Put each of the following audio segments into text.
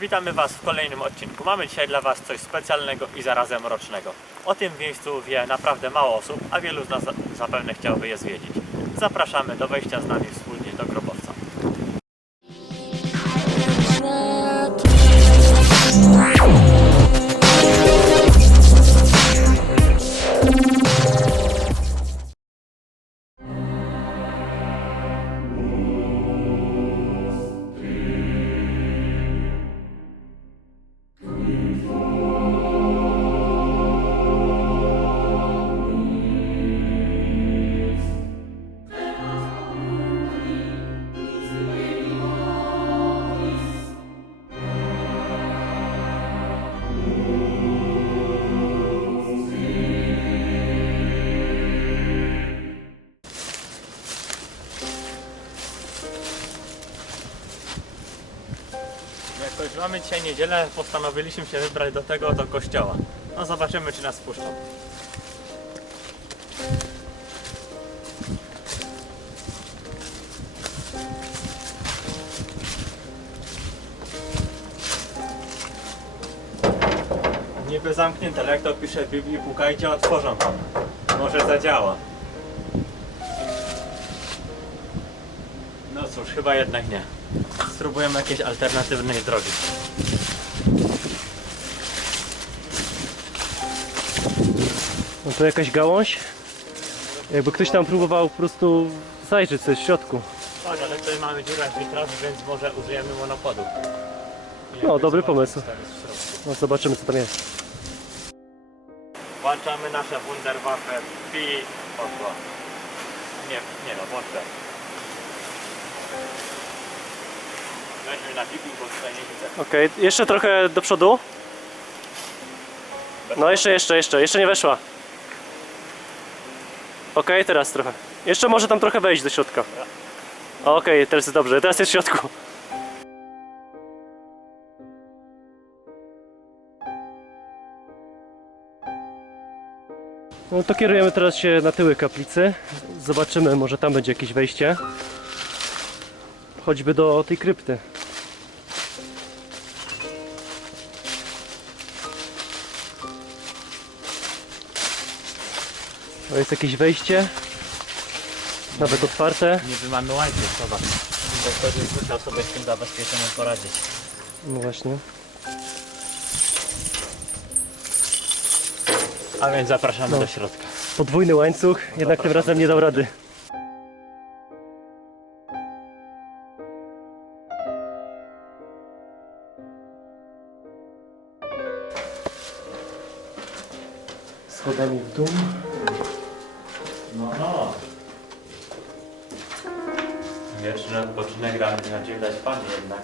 Witamy Was w kolejnym odcinku. Mamy dzisiaj dla Was coś specjalnego i zarazem rocznego. O tym miejscu wie naprawdę mało osób, a wielu z nas zapewne chciałoby je zwiedzić. Zapraszamy do wejścia z nami wspólnie do grobowca. Jakoś mamy dzisiaj niedzielę, postanowiliśmy się wybrać do tego oto kościoła. No zobaczymy, czy nas wpuszczą. Niby zamknięte, ale jak to pisze w Biblii, pukajcie, otworzą wam. Może zadziała. No cóż, chyba jednak nie. Spróbujemy jakiejś alternatywnej drogi. No to jakaś gałąź? Jakby ktoś tam próbował po prostu zajrzeć coś w środku. Tak, ale tutaj mamy dziurę w witrażu, więc może użyjemy monopodu. No, dobry pomysł. Zostawić w środku. No zobaczymy, co tam jest. Włączamy nasze Wunderwaffe Pi poszło. Nie no, włączę. Weźmy na Bibi, bo tutaj nie widzę. Okej, jeszcze trochę do przodu. No jeszcze nie weszła. Okej, teraz trochę. Jeszcze może tam trochę wejść do środka. Okej, teraz jest dobrze, teraz jest w środku. No to kierujemy teraz się na tyły kaplicy. Zobaczymy, może tam będzie jakieś wejście. Choćby do tej krypty. To jest jakieś wejście. Nawet otwarte. Niby mamy łańcuch, zobacz. Ktoś musiał sobie z tym zabezpieczeniem poradzić. No właśnie. A więc zapraszamy No. do środka. Podwójny łańcuch, jednak tym razem nie dał rady. Schodami w dół. No. Wieczny odpoczynek na dzień dać Panie jednak.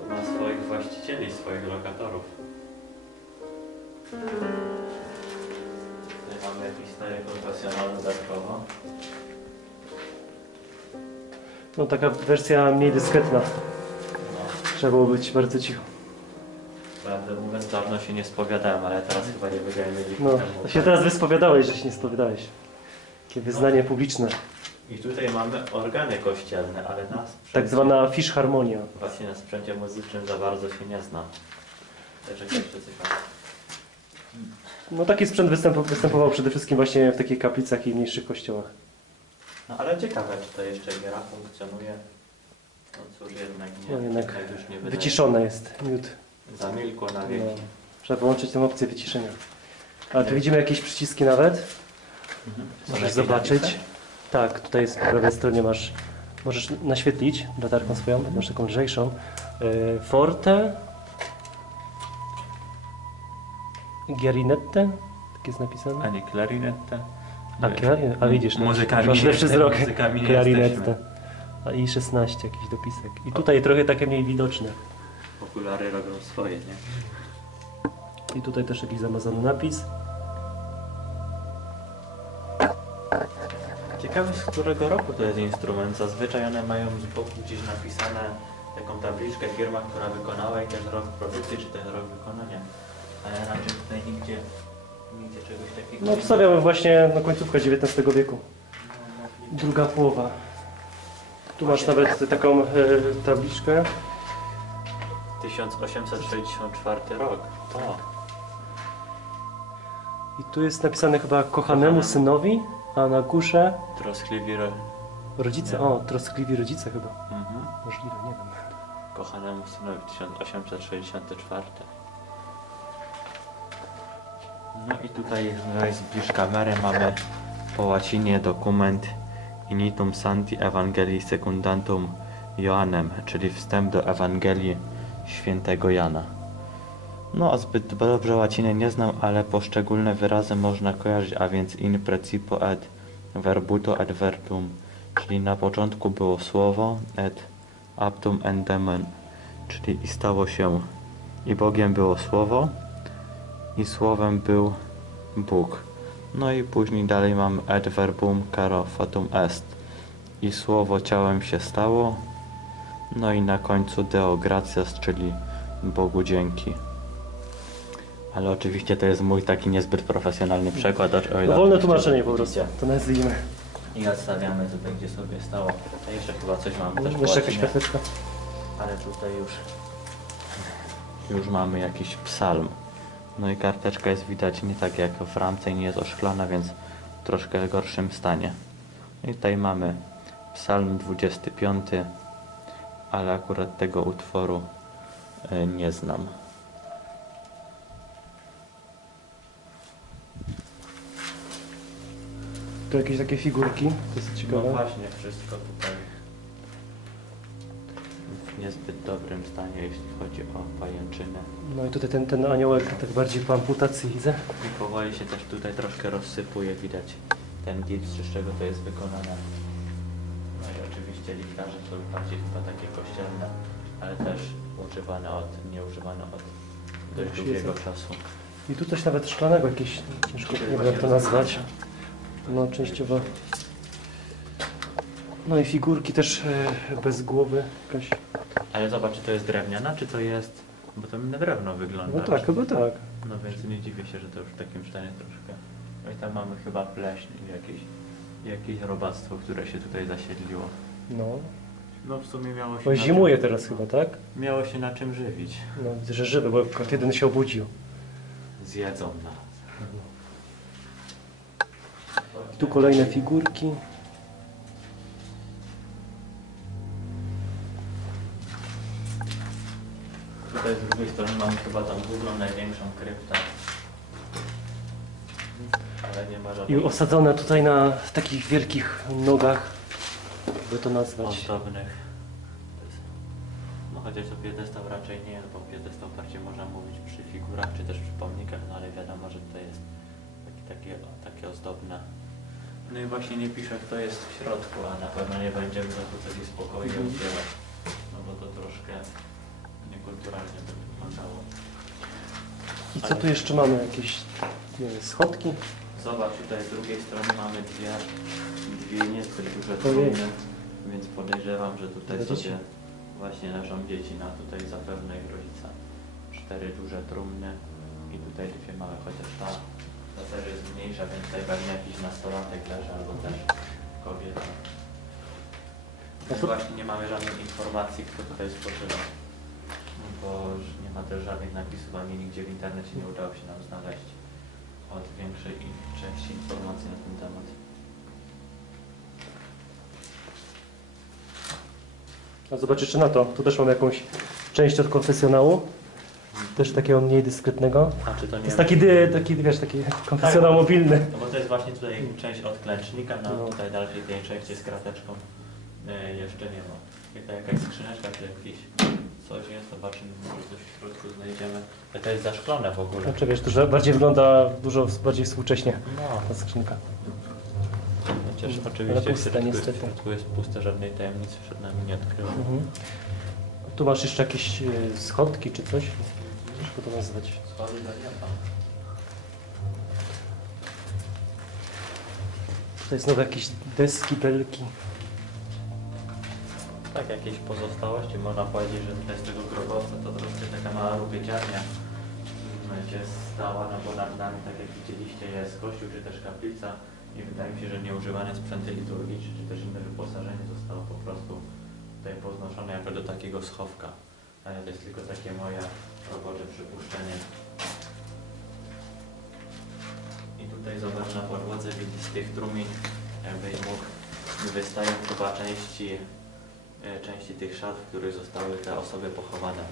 To ma swoich właścicieli, swoich lokatorów. Tutaj mamy jakiś stajek konfesjonalny dodatkowo. No taka wersja mniej dyskretna. No, Trzeba było być bardzo cicho. prawdę mówiąc dawno się nie spowiadałem, ale teraz chyba nie będziemy mieli No, to się teraz wyspowiadałeś, że się nie spowiadałeś. Takie wyznanie publiczne. I tutaj mamy organy kościelne, ale na sprzęcie, Tak zwana fiszharmonia. właśnie na sprzęcie muzycznym za bardzo się nie znam. Czekaj, jeszcze coś mam. No taki sprzęt występował przede wszystkim właśnie w takich kaplicach i mniejszych kościołach. No ale ciekawe, czy to jeszcze gra funkcjonuje. No cóż, jednak nie. No jednak już nie wydaje. wyciszone jest miód. Zamilkło na wieki. No, trzeba wyłączyć tę opcję wyciszenia. Ale tu widzimy jakieś przyciski nawet. Są Możesz jakieś zobaczyć. napisy? Tak, tutaj jest po prawej stronie możesz naświetlić latarką swoją, masz taką lżejszą. Forte. Giarinette. Tak jest napisane. A nie klarinetę. A widzisz, no, Muzykami masz lepszy wzrok. Muzykami nie Klarinette. jesteśmy. A i 16 jakiś dopisek. I tutaj trochę takie mniej widoczne. Okulary robią swoje, nie? I tutaj też jakiś zamazany napis. Ciekawe, z którego roku to jest instrument. Zazwyczaj one mają z boku gdzieś napisane taką tabliczkę, firma, która wykonała i ten rok produkcji, czy ten rok wykonania. Ale raczej tutaj nigdzie czegoś takiego. No wstawiamy właśnie na końcówkę XIX wieku. Druga połowa. Tu masz nawet taką tabliczkę. 1864 rok. To. I tu jest napisane chyba kochanemu synowi, a na górze Troskliwi rodzice. Nie. O, troskliwi rodzice chyba. Mhm. Możliwe, nie wiem. Kochanemu synowi 1864. No i tutaj zbliż kamerę mamy po łacinie dokument Initum Sancti Evangelii Secundantum Joannem, czyli wstęp do Ewangelii świętego Jana. No, zbyt dobrze łaciny nie znam, ale poszczególne wyrazy można kojarzyć, a więc in precipo et verbuto et verbum, czyli na początku było słowo, et aptum endemen, czyli i stało się, i Bogiem było słowo, i słowem był Bóg. No i później dalej mam et verbum caro fatum est, i słowo ciałem się stało, no i na końcu Deo gratias, czyli Bogu dzięki. Ale oczywiście to jest mój taki niezbyt profesjonalny przekład. No, wolne tłumaczenie po prostu, to nazwijmy. I odstawiamy tutaj, gdzie sobie stało. A jeszcze chyba coś mamy też po Jeszcze jakaś łacinie. karteczka. Ale tutaj już mamy jakiś psalm. No i karteczka jest widać nie tak jak w ramce i nie jest oszklona, więc w troszkę gorszym stanie. No i tutaj mamy psalm 25, ale akurat tego utworu nie znam. Tu jakieś takie figurki, to jest ciekawe. No właśnie, wszystko tutaj w niezbyt dobrym stanie, jeśli chodzi o pajęczynę. No i tutaj ten aniołek tak bardziej po amputacji widzę. I powoli się też tutaj troszkę rozsypuje, widać ten gips, z czego to jest wykonane. No i oczywiście lichtarze to bardziej chyba takie kościelne, ale też nieużywane od dość długiego czasu. I tu coś nawet szklanego jakieś, ciężko, nie wiem jak to nazwać. No częściowo. No i figurki też bez głowy jakaś. Ale zobacz, czy to jest drewniana, czy to jest... Bo to mi na drewno wygląda. No tak, chyba tak. No więc nie dziwię się, że to już w takim stanie troszkę. No i tam mamy chyba pleśń i jakieś robactwo, które się tutaj zasiedliło. No. No w sumie miało się Bo na zimuje czym, teraz chyba, tak? miało się na czym żywić. No widzę, że żywy, bo kot jeden się obudził. Zjedzą nas. I tu kolejne figurki. Tutaj z drugiej strony mamy chyba tą główną, największą kryptę. Ale nie ma I żadnych osadzone tutaj na takich wielkich nogach, by to nazwać. ozdobnych. No chociaż to piedestał raczej nie jest, bo piedestał bardziej można mówić przy figurach czy też przy pomnikach, no ale wiadomo, że to jest takie ozdobne. No i właśnie nie pisze, kto jest w środku, a na pewno nie będziemy zakłócali spokoju i odbierać, no bo to troszkę niekulturalnie by wyglądało. I co tu jeszcze mamy? Jakieś nie wiem, schodki? Zobacz, tutaj z drugiej strony mamy dwie niezbyt duże Ojej. trumny, więc podejrzewam, że tutaj Dla dzieci? sobie właśnie leżą dzieci, no a tutaj zapewne ich rodzica. 4 duże trumny i tutaj dwie małe, chociaż ta też jest mniejsza, więc tutaj pewnie jakiś nastolatek leży albo też kobieta. No to- właśnie nie mamy żadnych informacji, kto tutaj spoczywa, bo już nie ma też żadnych napisów, ani nigdzie w internecie nie udało się nam znaleźć od większej części informacji na ten temat. A zobacz jeszcze na to. Tu też mam jakąś część od konfesjonału. Też takiego mniej dyskretnego. A czy to To nie jest taki, wiesz, taki konfesjonał Tak. mobilny. No bo to jest właśnie tutaj część od klęcznika, no No. tutaj dalszej tej części z krateczką jeszcze nie ma. I to jakaś skrzyneczka czy jakieś coś jest, zobaczymy, może coś w środku znajdziemy. To jest zaszklone w ogóle. Znaczy wiesz, to bardziej wygląda dużo bardziej współcześnie No, ta skrzynka. chociaż Ale oczywiście puste, w niestety. środku jest puste, żadnej tajemnicy przed nami nie odkryłem. Mhm. Tu masz jeszcze jakieś schodki czy coś? Ciężko to nazwać. Schody wariata. Tutaj znowu jakieś deski, belki. Tak, jakieś pozostałości, można powiedzieć, że tutaj z tego grobowca to troszkę taka mała rupieciarnia będzie stała, no bo nad nami, tak jak widzieliście, jest kościół czy też kaplica i wydaje mi się, że nieużywane sprzęty liturgiczne czy też inne wyposażenie zostało po prostu tutaj poznoszone jako do takiego schowka. Ale to jest tylko takie moje robocze przypuszczenie. I tutaj zobacz, na podłodze widzisz z tych trumien, jakbyś mógł, wystają chyba części tych szat, w których zostały te osoby pochowane.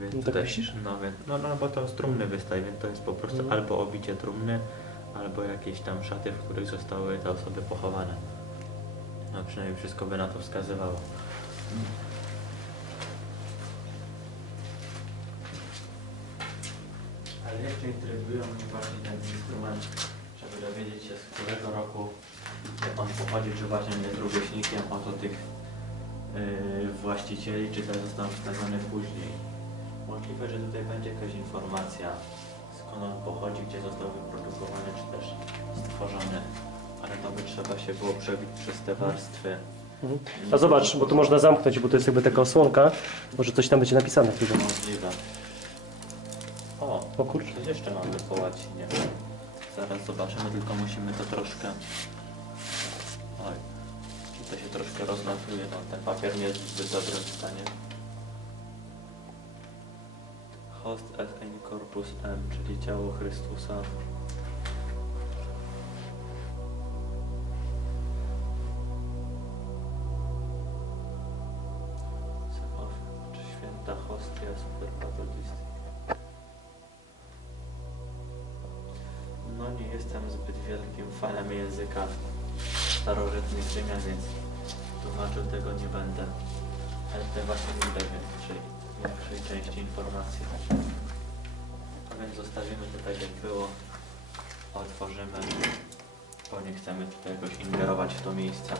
Więc No tak myślisz? No, bo to z trumny wystaje, więc to jest po prostu albo obicie trumny, albo jakieś tam szaty, w których zostały te osoby pochowane. No przynajmniej wszystko by na to wskazywało. Ale jeszcze intrygują mnie właśnie ten instrument, żeby dowiedzieć się, z którego roku on pochodzi, czy właśnie jest rówieśnikiem oto tych właścicieli, czy też został wstawiony później. Możliwe, że tutaj będzie jakaś informacja, skąd on pochodzi, gdzie został wyprodukowany, czy też stworzony. Ale to by trzeba się było przebić przez te warstwy. A zobacz, bo tu można zamknąć, bo to jest jakby taka osłonka. Może coś tam będzie napisane wtedy. Możliwe. O kurczę. Coś jeszcze mamy po łacinie. Zaraz zobaczymy, tylko musimy to troszkę... Oj, to się troszkę rozlatuje, no, ten papier nie jest w zbyt dobrym stanie. Host et in corpus M, czyli ciało Chrystusa. Czy święta hostia super patologisty. No nie jestem zbyt wielkim fanem języka starożytnych Rzymian, więc tłumaczył tego nie będę. Ale tutaj właśnie nie widać większej części informacji. A więc zostawimy to tak jak było. Otworzymy, bo nie chcemy tutaj jakoś ingerować w to miejsce.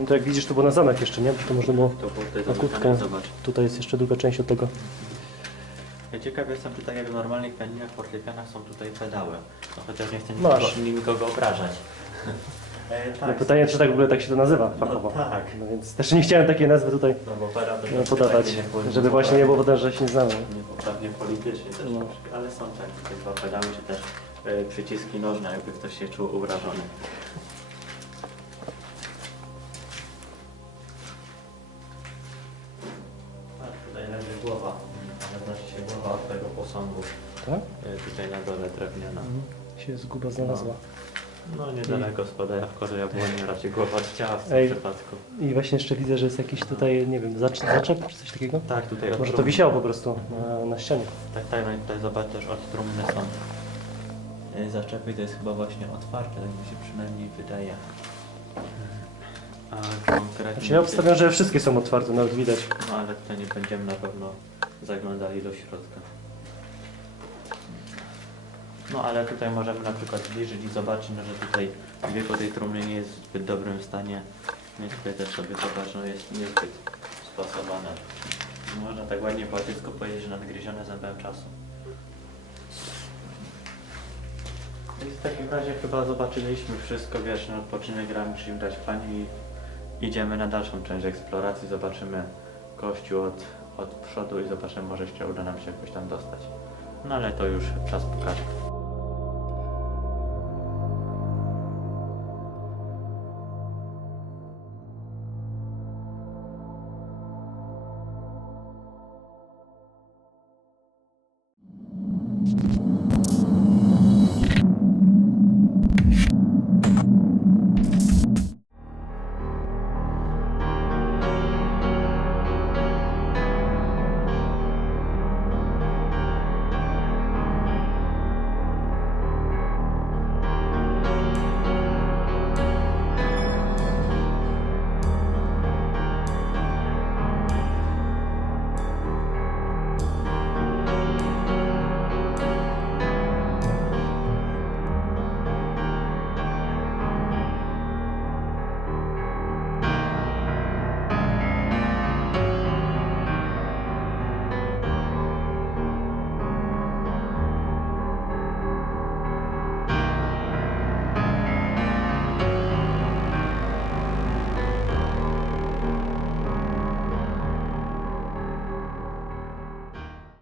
No to jak widzisz, to było na zamek jeszcze, nie? To można było To było tutaj na kłódkę. zamykane, zobacz. Tutaj jest jeszcze druga część od tego. Ja ciekaw jestem, czy tak jak w normalnych pianinach, fortepianach są tutaj pedały. No chociaż nie chcę Masz. nikogo obrażać. No pytanie, czy tak w ogóle tak się to nazywa fachowo. No tak. No więc też nie chciałem takiej nazwy tutaj No bo pedał to podawać, żeby właśnie nie było potem, że się nie znamy. Niepoprawnie politycznie też, No. ale są takie dwa pedały, czy też przyciski nożne, jakby ktoś się czuł urażony. A tutaj leży głowa, ale znaczy się głowa od tego posągu. Tak? Tutaj na dole drewniana. Się zguba znalazła. No niedaleko spada jabłko do jabłoni, raczej głowa od ciała w tym Ej. przypadku. I właśnie jeszcze widzę, że jest jakiś tutaj, nie wiem, zaczep czy coś takiego? Tak, tutaj od Może to trumny. wisiało po prostu na ścianie. Tak, no i tutaj zobacz też od trumny są zaczepy, to jest chyba właśnie otwarte, tak mi się przynajmniej wydaje. A konkretnie... Znaczy ja obstawiam, że wszystkie są otwarte, nawet widać. No ale tutaj nie będziemy na pewno zaglądali do środka. No ale tutaj możemy na przykład zbliżyć i zobaczyć, no, że tutaj wieko tej trumny nie jest w zbyt dobrym stanie. Więc tutaj też sobie zobacz, no jest niezbyt spasowane. Można tak ładnie po łacińsku powiedzieć, że nadgryzione zębem czasu. I w takim razie chyba zobaczyliśmy wszystko, wiesz, na odpoczynek gramy dać Pani i idziemy na dalszą część eksploracji, zobaczymy kościół od przodu i zobaczymy, może jeszcze uda nam się jakoś tam dostać. No ale to już czas pokaże.